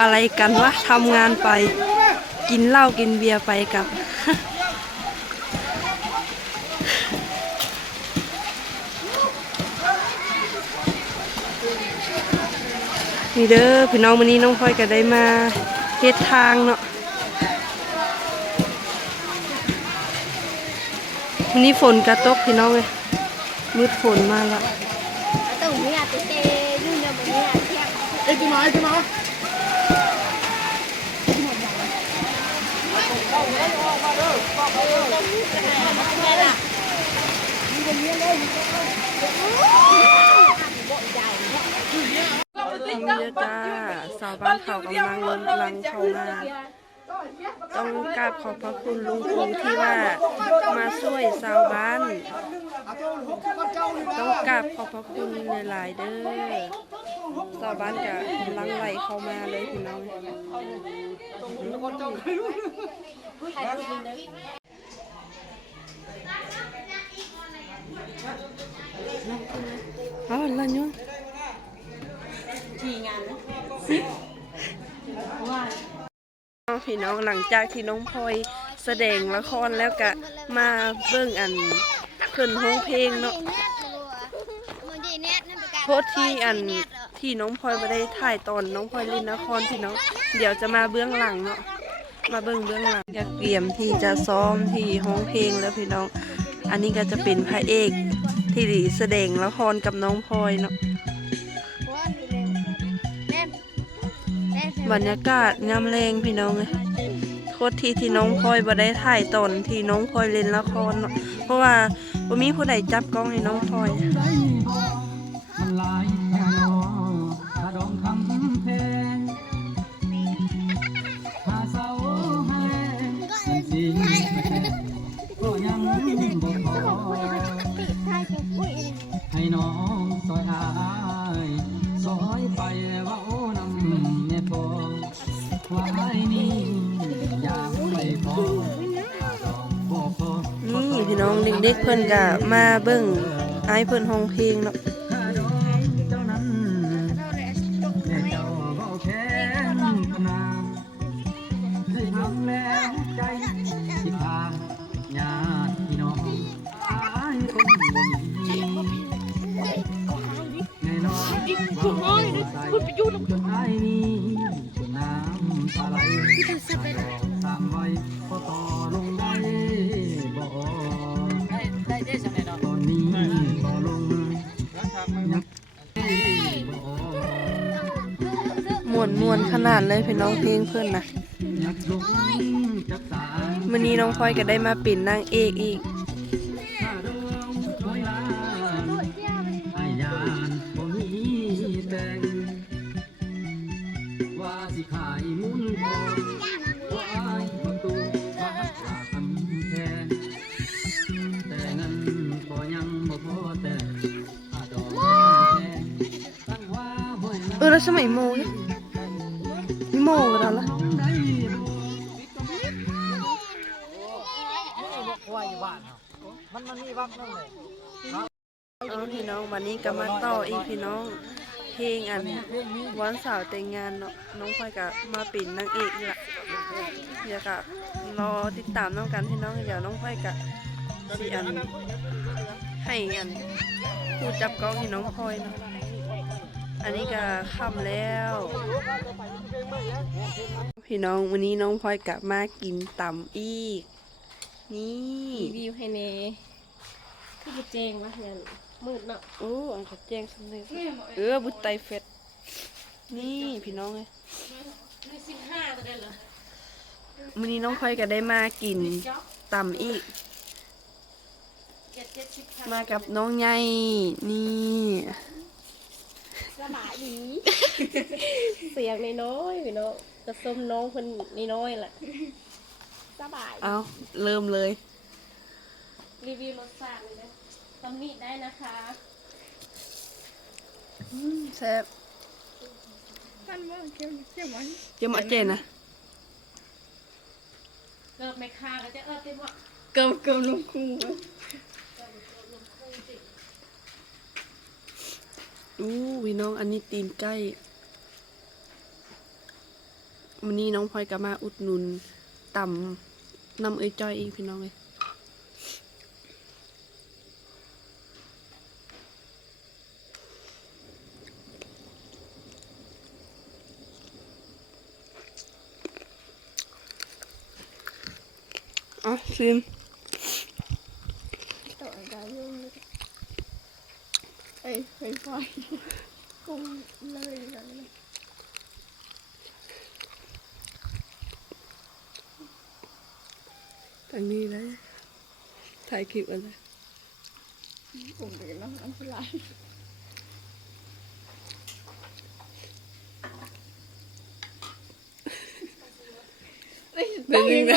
อะไรกันวะทำงานไปกินเหล้ากินเบียร์ไปกับ นี่เด้อพี่น้องวันนี้น้องพลอยก็ได้มาเฮ็ดทางเนาะวันนี้ฝนกระตกพี่น้องเลยมืดฝนมาแล้วตรงนี้ตัวเจยุ่งเยอะแบบนี้เที่ยงเอ้ยมานี่จ้าสาวบ้านเขากำลังเข้ามาต้องกราบขอบพระคุณลุงคงที่ว่ามาช่วยชาวบ้านต้องกราบขอบพระคุณหลายๆเด้อชาวบ้านกะกำลังไหลเข้ามาเลยพี่น้องอ๋อแล้วเนี่ยพี่น้องหลังจากที่น้องพลอยแสดงละครแล้วก็มาเบิ่งอันขึ้นห้องเพลงเนาะโทษที่อันที่น้องพลอยไม่ได้ถ่ายตอนน้องพลอยเล่นละครพี่น้องเดี๋ยวจะมาเบื้องหลังเนาะมาเบิ่งเบื้องหลังอยากเตรียมที่จะซ้อมที่ห้องเพลงแล้วพี่น้องอันนี้ก็จะเป็นพระเอกที่แสดงละครกับน้องพลอยเนาะบรรยากาศงามแรงพี่น้องเลยโทษที่น้องพลอยบ่ได้ถ่ายตอนที่น้องพลอยเล่นละครเนาะเพราะว่าบ่มีผู้ใดจับกล้องให้น้องพลอยให้น้องซอยอายซอยไปว่าโอ้นำเนี่ยพอว่าไอ้นี่อยากไปพอนี่พี่น้องเด็กๆเพิ่นก็มาเบิ่งไอ้เพิ่นห้องเพลงเนาะคุณไปยุ่งจนไอ้นี่จนน้ำตาไหลตามไว้พอต่อลงได้บ่ได้สำเร็จตอนนี้บ่ลงม่วนขนาดเลยพี่น้องเพลงเพื่อนนะวันนี้น้องพลอยก็ได้มาเป็นนางเอกอีกแล้วสมัยโมเนี่ยมีโมกันแล้วล่ะพี่น้องวันนี้ก็มาต่ออีกพี่น้องเพลงอันวันสาวแต่งงานเนาะน้องพลอยก็มาเป็นนางเอกนี่แหละเดี๋ยวก็รอติดตามน้องกันพี่น้องเดี๋ยวน้องพลอยก็สิอันให้อันผู้จับกล้องให้น้องพลอยเนาะอันนี้ก็ค่ำแล้วพี่น้องวันนี้น้องพลอยกลับมากินตำอีกนี่รีวิวให้เน่คือบุเจงวะเนี่ยมืดเนาะโอ้อันเขาแจ้งสำเร็จบุตรไตเฟสนี่พี่น้องเลย15ตัวได้เหรอวันนี้น้องพลอยก็ได้มากินตำอีกมากับน้องใหญ่นี่สบายดีเสียงน้อยพี่น้องจะส้มน้องคนน้อยแหละสบายเอาเริ่มเลยรีวิวรสชาติเลยนะตำหนิได้นะคะแซ่บมันว่าเกี่ยวมันเกี่ยวมันเจนนะเกิดไม่ค่าก็จะเต็มว่าเกิมลงคุ้งพี่น้องอันนี้ตีนไก่ วันนี้น้องพลอยก็มาอุดหนุนต่ำนำเอ้ยจ้อยอีกพี่น้องเลยอ่ะซิม ต่อการเรื่องไฟไฟคงเลยนะ ทางนี้เลยถ่ายคลิปอะไร ผมเป็นน้ำอันตรายเป็นยังไง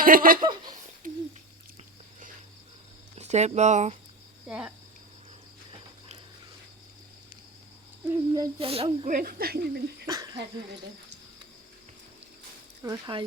เซฟบอ จะมันจะลองเกวสตั้งเป็นแค่ดูเลย มาถ่าย